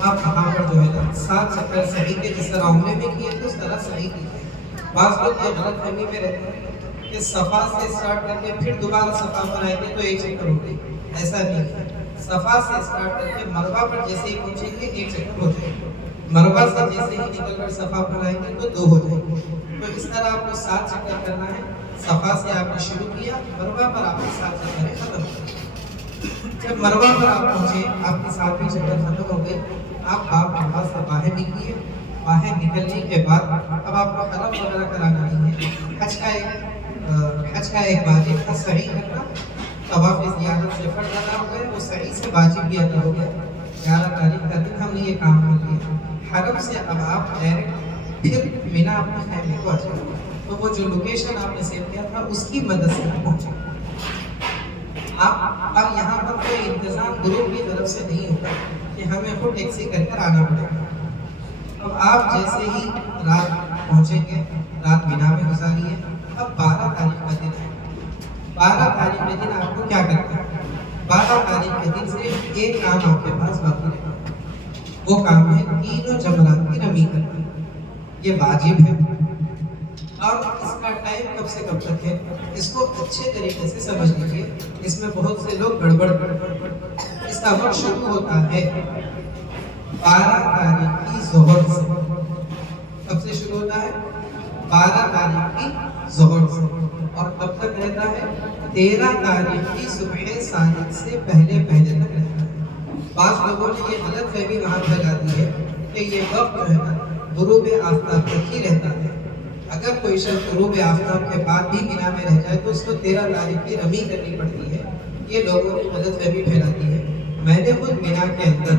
آپ وہاں پر جو ہے نا 7 چکر صحیح کے جس طرح عمرے میں کیے تھے اس طرح صحیح کیجیے۔ بعض لوگ یہ غلط فہمی میں رہتے ہیں کہ صفا سے اسٹارٹ کر کے پھر دوبارہ صفا پر آئیں گے تو ایک چکر ہو گئی، ایسا نہیں ہے۔ صفا سے اسٹارٹ کر کے مروہ پر جیسے ہی پہنچیں گے ایک چکر ہو جائے گا، مروہ سے جیسے ہی نکل کر صفا پر آئیں گے تو 2 ہو جائیں گے۔ تو اس طرح آپ کو 7 چکر کرنا ہے۔ صفا سے آپ نے شروع کیا، مروہ پر آپ نے 7 چکر ختم کیا۔ جب مروہ پر آپ پہنچے، آپ کے 7 چکر ختم ہو گئے، آپ مروہ سے باہر نکلیے۔ باہر نکلنے کے بعد اب آپ کو حرم وغیرہ کرانا نہیں ہے۔ حج کا ایک واجب تھا سعی کرنا، طواف زیارت سے فرض ادا ہو گئے، وہ سعی سے واجب بھی ادا ہو گیا۔ 11 تاریخ کا دن ہم نے یہ کام کر لیا۔ حرم سے اب آپ ڈائریکٹ پھر مینا اپنے خیمے کو آ جائیں، تو وہ جو لوکیشن آپ نے سیو کیا تھا اس کی مدد سے پہنچے۔ اب یہاں پر کوئی انتظام گروپ کی طرف سے نہیں ہوتا کہ ہمیں خود ٹیکسی کر کر آنا پڑے گا۔ اب آپ جیسے ہی رات پہنچیں گے، رات مینا میں گزاریے۔ اب 12 تاریخ کا دن ہے۔ 12 تاریخ کے دن آپ کو کیا کرنا ہے؟ 12 تاریخ کے دن صرف ایک کام آپ کے پاس باقی رہے گا، وہ کام ہے تینوں جمرات کی رمی کرنا۔ یہ واجب ہے، اور اس کا ٹائم کب سے کب تک ہے اس کو اچھے طریقے سے سمجھ لیجیے۔ اس میں بہت سے لوگ گڑبڑ اس کا وقت شروع ہوتا ہے 12 تاریخ کی ظہر سے۔ کب سے شروع ہوتا ہے؟ 12 تاریخ کی ظہر سے، اور کب تک رہتا ہے؟ 13 تاریخ کی صبح صادق سے پہلے پہلے تک رہتا ہے۔ بعض لوگوں نے یہ غلط فہمی وہاں پھیلا دی ہے کہ یہ وقت جو ہے نا غروب آفتاب تک ہی رہتا ہے۔ اگر کوئی شخص غروب آفتاب کے بعد بھی مینا میں رہ جائے تو اس کو 13 تاریخ کی رمی کرنی پڑتی ہے۔ یہ لوگوں نے غلط فہمی پھیلا دی ہے۔ میں نے خود مینا کے اندر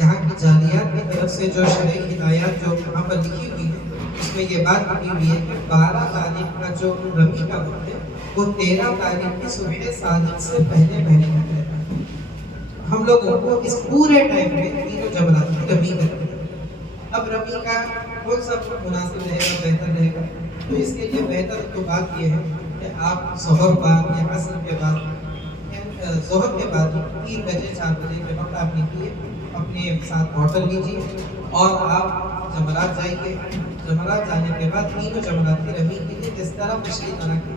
یہاں کی جالیات کی طرف سے جو شرعی ہدایات جو وہاں پر لکھی ہوئی ہے اس میں یہ بات لکھی ہوئی ہے کہ 12 تاریخ کا جو رمی کا وقت ہے وہ 13 تاریخ کی صبح صادق سے پہلے پہلے تک رہتا ہے۔ ہم لوگوں کو اس پورے ٹائم میں تینوں جمرات کی رمی کرنی ہے۔ اب رمی کا کون سا مناسب رہے گا، بہتر رہے گا؟ تو اس کے لیے بہتر تو بات یہ ہے کہ آپ ظہر بعد یا عصر کے بعد، ظہر کے بعد 3 بجے 4 بجے کے وقت آپ نکلیے، اپنے ساتھ بوٹل لیجیے اور آپ جمرات جائیے۔ جمرات جانے کے بعد تینوں جمرات کی رمی کیجیے جس طرح پچھلی طرح کی،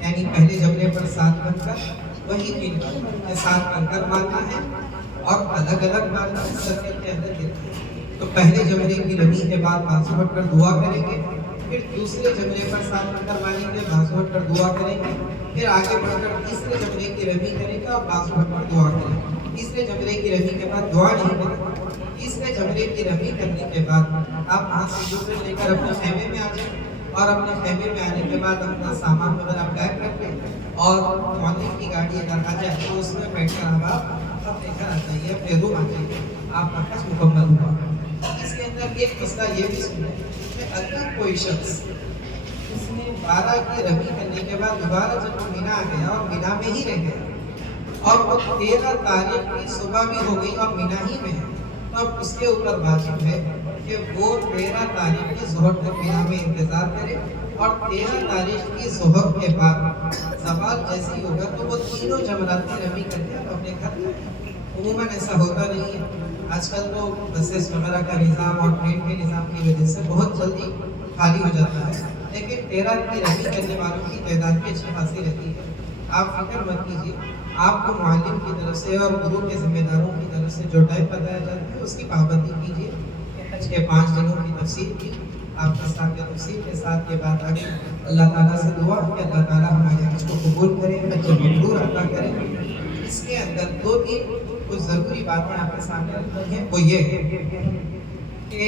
یعنی پہلے جمرے پر 7 کنکر، وہی 3 پر 7 کنکر مارنا ہے اور الگ الگ مارنا ہے، سرکل کے اندر گرنا ہے۔ تو پہلے جمرے کی رمی کے بعد بازو ہٹ کر دعا کریں گے، پھر دوسرے جمرے پر 7 کنکر ماریں گے، بازو ہٹ کر دعا کریں گے، پھر آگے بڑھ کر تیسرے جمرے کی رمی کریں گے اور بازو ہٹ کر دعا کریں گے۔ تیسرے جمرے کی رمی کے بعد دعا نہیں کریں گے۔ تیسرے جمرے کی رمی کرنے کے بعد آپ وہاں سے جوتے لے کر اپنے خیمے میں آ جائیں، اور اپنے خیمے میں آنے کے بعد اپنا سامان وغیرہ پیک کر کے اور معلم کی گاڑی اگر آ جائے تو اس میں بیٹھ کر آپ اپنے گھر آ جائیے، اپنے روم آ جائیے، آپ کا حج مکمل ہوا۔ اس کے اندر ایک مسئلہ یہ بھی سنیں کہ اگر کوئی شخص اس نے 12 کی رمی کرنے کے بعد دوبارہ جب وہ مینا آ گیا اور مینا میں ہی رہ گیا اور وہ 13 تاریخ کی صبح بھی ہو گئی اور مینا ہی میں ہے، تو اب اس کے اوپر واجب ہے کہ وہ 13 تاریخ کی ظہر تک مینا میں انتظار کرے، اور 13 تاریخ کی ظہر کے بعد زوال جیسے ہی ہوگا تو وہ تینوں جمرات کی رمی کر کے اپنے گھر جائے۔ عموماً ایسا ہوتا نہیں ہے۔ آج کل تو بسیز وغیرہ کا نظام اور ٹرین کے نظام کی وجہ سے بہت جلدی خالی ہو جاتا ہے، لیکن 13 کی رمی کرنے والوں کی تعداد بھی اچھی خاصی رہتی ہے۔ آپ فکر مت کیجیے، آپ کو معلم کی طرف سے اور گروپ کے ذمہ داروں کی طرف سے جو ٹائم بتایا جاتا ہے اس کی پابندی کیجیے۔ حج کے 5 دنوں کی تفصیل کی آپ کے ساتھ تفصیل کے ساتھ یہ بات آگے اللہ تعالیٰ سے دعا کہ اللہ تعالیٰ ہمارے حج کو قبول کرے، حج مبرور عطا کرے۔ اس کے اندر 2-3 کچھ ضروری باتیں آپ کے سامنے رکھی ہیں، وہ یہ ہے کہ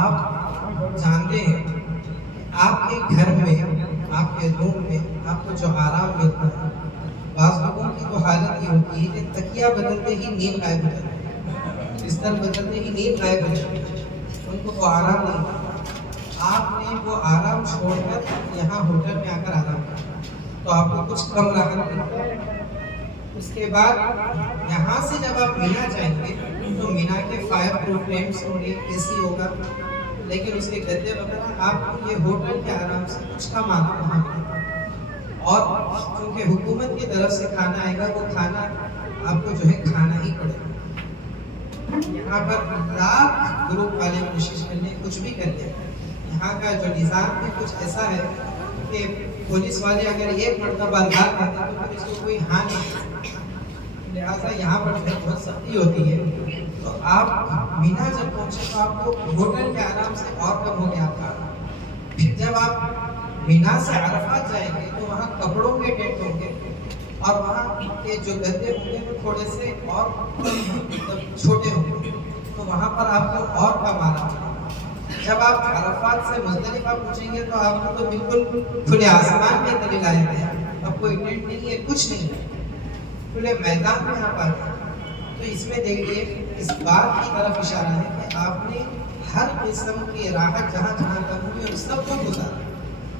آپ جانتے ہیں آپ کے گھر میں، آپ کے روم میں آپ کو جو آرام ملتا ہے، بعض لوگوں کی تو حالت یہ ہوتی ہے کہ تکیہ بدلتے ہی نیند غائب ہو جاتی ہے، بستر بدلتے ہی نیند غائب ہو جاتی ہے، ان کو وہ آرام نہیں ملتا۔ آپ نے وہ آرام چھوڑ کر یہاں ہوٹل میں آ کر آرام کرنا، تو آپ کو کچھ کم راحت ملتا ہے۔ اس کے بعد یہاں سے جب آپ مینا جائیں گے تو مینا کے فائر پروف ٹینٹس ہوں گے، اے سی ہوگا، لیکن اس کے گدے وغیرہ آپ کو یہ ہوٹل کے آرام سے کچھ کم آرام وہاں ملے گا، اور چونکہ حکومت کی طرف سے کھانا آئے گا وہ کھانا آپ کو جو ہے کھانا ہی پڑے گا۔ یہاں پر لاکھ گروپ والے کوشش کر لیں، کچھ بھی کر لیں، یہاں کا جو نظام ہے کچھ ایسا ہے کہ پولیس والے اگر ایک مرتبہ اذان کرتے ہیں تو پھر اس کو کوئی ہاں نہیں، لہٰذا یہاں پر بہت سختی ہوتی ہے۔ تو آپ مینا جب پہنچے تو آپ کو ہوٹل کے آرام سے اور کم ہو گیا آپ کا، پھر جب آپ مینا سے عرفات جائیں گے تو وہاں کپڑوں کے ٹینٹ ہوں گے اور وہاں کے جو گدے ہوں گے وہ تھوڑے سے اور چھوٹے ہوں گے، تو وہاں پر آپ کو اور کم آرام ہوگا۔ جب آپ عرفات سے مزدلفہ پہنچیں گے تو آپ کو تو بالکل کھلے آسمان کے تلے لائے گئے ہیں، اب کوئی ٹینٹ نہیں ہے، کچھ نہیں ہے، کھلے میدان میں آپ آ گئے۔ تو اس میں دیکھیے اس بات کی طرف اشارہ ہے کہ آپ نے ہر قسم کی راحت جہاں جہاں کم ہوئی اس سب کو گزارا،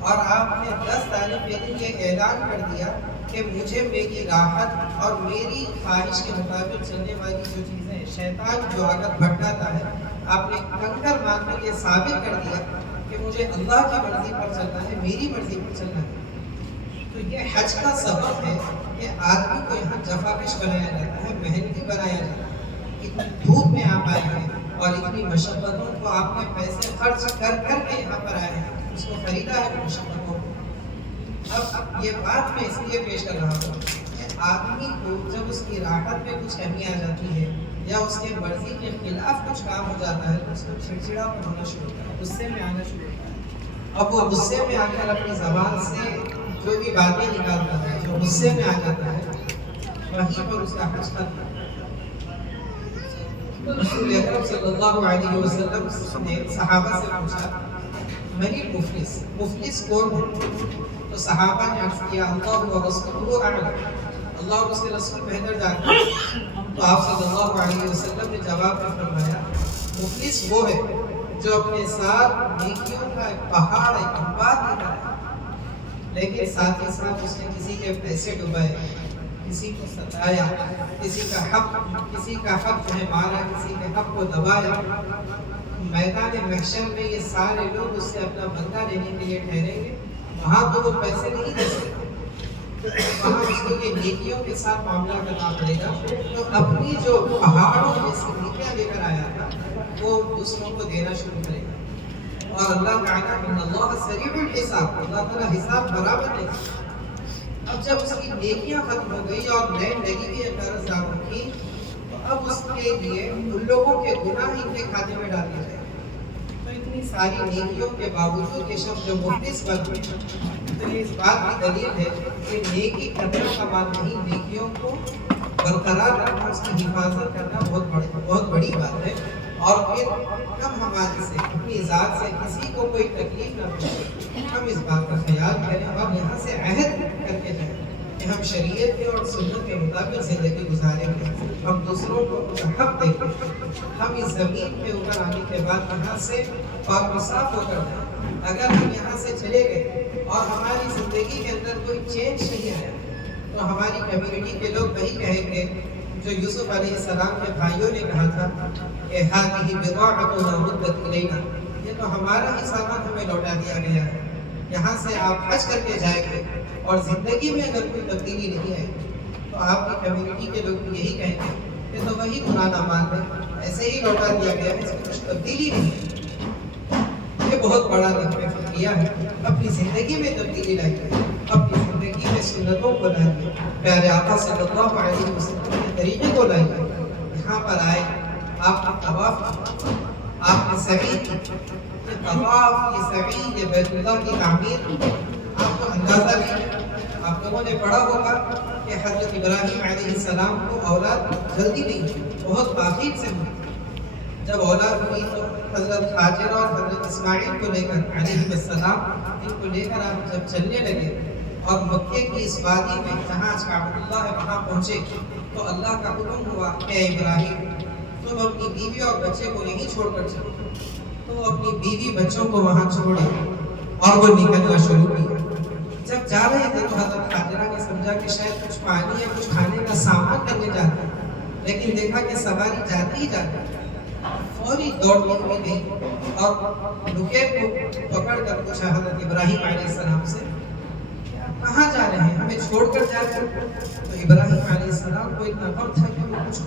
اور آپ نے 10 تاریخ کے دن یہ اعلان کر دیا کہ مجھے میری راحت اور میری خواہش کے مطابق چلنے والی جو چیزیں شیطان جو اگر بھٹکاتا ہے، آپ نے کنکر مان کر یہ ثابت کر دیا کہ مجھے اللہ کی مرضی پر چلنا ہے، میری مرضی پر چلنا ہے۔ تو یہ حج کا سبب ہے کہ آدمی کو یہاں جفاکش بنایا جاتا ہے، محنتی بنایا جاتا ہے، اتنی دھوپ میں آپ آئے ہیں اور اتنی مشقتوں کو آپ نے پیسے خرچ کر کر کے یہاں پر آئے ہیں، اس کو خریدا ہے مشقتوں کو۔ اب یہ بات میں اس لیے پیش کر رہا ہوں کہ آدمی کو جب اس کی راحت میں کچھ کمی آ جاتی ہے یا اس کے مرضی کے خلاف کچھ کام ہو جاتا ہے تو اس کو چڑچڑا ہونا شروع ہوتا ہے، غصے میں آنا شروع ہوتا ہے۔ اب وہ غصے میں آ کر اپنی زبان سے جو بھی باتیں نکالتا ہے، جو غصے میں آ جاتا ہے، وہیں پر اس کا حج ختم ہے۔ رسول اکرم صلی اللہ علیہ وسلم نے صحابہ سے پوچھا منی مفلس، مفلس کون ہے؟ تو صحابہ نے عرض کیا اللہ و رسولہ اعلم، اللہ اور اس کے رسول بہتر جانتے ہیں۔ تو آپ صلی اللہ علیہ وسلم نے جواب میں فرمایا مفلس وہ ہے جو اپنے ساتھ نیکیوں کا ایک پہاڑ، ایک انبار لے کر آئے، لیکن ساتھ ہی ساتھ اس نے کسی کے پیسے ڈبائے، کسی کو ستایا، کسی کا حق جو ہے مارا، کسی کے حق کو دبایا۔ میدان محشر میں یہ سارے لوگ اس سے اپنا بدلہ لینے کے لیے ٹھہریں گے، وہاں تو وہ پیسے نہیں دے سکتے، وہاں اس کو یہ نیکیوں کے ساتھ معاملہ کرنا پڑے گا۔ تو اپنی جو پہاڑوں جیسی نیکیاں لے کر آیا تھا وہ دوسروں کو دینا شروع کرے گا، اور اللہ کہا ان اللہ سریع الحساب، اللہ تعالیٰ حساب برابر نہیں۔ اب جب اس کی نیکیاں ختم ہو گئی اور نئے لگی ہوئی قرض داروں کی، تو اب اس کے لیے ان لوگوں کے گناہ ان کے کھاتے میں ڈال دیے جائیں۔ تو اتنی ساری نیکیوں کے باوجود یہ شخص جو مفلس بن گئے، تو یہ اس بات کی دلیل ہے کہ نیکی کرنے کا مال نہیں، نیکیوں کو برقرار رکھنا، اس کی حفاظت کرنا بہت بڑی بات ہے۔ اور پھر ہم ہمارے سے اپنی ذات سے کسی کو کوئی تکلیف نہ پہنچے، ہم اس بات کا خیال کریں اور یہاں سے عہد کر کے جائیں کہ ہم شریعت کے اور سنت کے مطابق زندگی گزاریں گے، ہم دوسروں کو حق دیں گے، ہم اس زمین پہ اوپر آنے کے بعد یہاں سے پاک و صاف ہو کر جائیں۔ اگر ہم یہاں سے چلے گئے اور ہماری زندگی کے اندر کوئی چینج نہیں آیا تو ہماری کمیونٹی کے لوگ وہی کہیں گے جو یوسف علیہ السلام کے بھائیوں نے کہا تھا کہ ہذہ بضاعتنا ردت الینا، یہ تو ہمارا ہی سامان ہمیں لوٹا دیا گیا ہے، یہاں سے آپ حج کر کے جائیں گے اور زندگی میں اگر کوئی تبدیلی نہیں آئی تو آپ کی کمیونٹی کے لوگ بھی یہی کہیں گے کہ تو وہی پرانا مال ہے، ایسے ہی لوٹا دیا گیا ہے، اس میں کچھ تبدیلی نہیں ہے۔ یہ بہت بڑا نقطہ فکریہ ہے، اپنی زندگی میں تبدیلی لائیے، اپنی زندگی میں سنتوں کو لائیے، پیارے آقا صلی اللہ علیہ وسلم کے طریقے کو لائیے۔ یہاں پر آئے، آپ نے طواف کی، آپ نے سعی کی، یہ طواف، یہ سعی، یہ بیت اللہ کی تعمیر، آپ کو اندازہ نہیں، آپ لوگوں نے پڑھا ہوگا کہ حضرت ابراہیم علیہ السلام کو اولاد جلدی نہیں ہوئی، بہت تاخیر سے ہوئی۔ جب اولاد ہوئی تو حضرت ہاجر اور حضرت اسماعیل کو لے کر علیہ السلام، ان کو لے کر آپ جب چلنے لگے اور مکے کی اس وادی میں جہاں کعبۃ اللہ ہے وہاں پہنچے تو اللہ کا حکم ہوا کہ ابراہیم تم اپنی بیوی اور بچے کو یہیں چھوڑ کر چلو۔ تو وہ اپنی بیوی بچوں کو وہاں چھوڑے اور وہ نکلنا شروع کیا۔ جب جا رہے تھے تو حضرت ہاجرہ نے سمجھا کہ شاید کچھ پانی یا کچھ کھانے کا سامان کرنے جاتے ہیں، لیکن دیکھا کہ سواری جاتی ہی جاتی، فوری دوڑتی ہوئی گئی اور رکے کو پکڑ کر پوچھا حضرت ابراہیم علیہ السلام سے کہاں جا رہے ہیں، ہمیں چھوڑ کر جا رہے ہیں؟ تو ابراہیم علیہ السلام کو اتنا غم تھا کہ وہ کچھ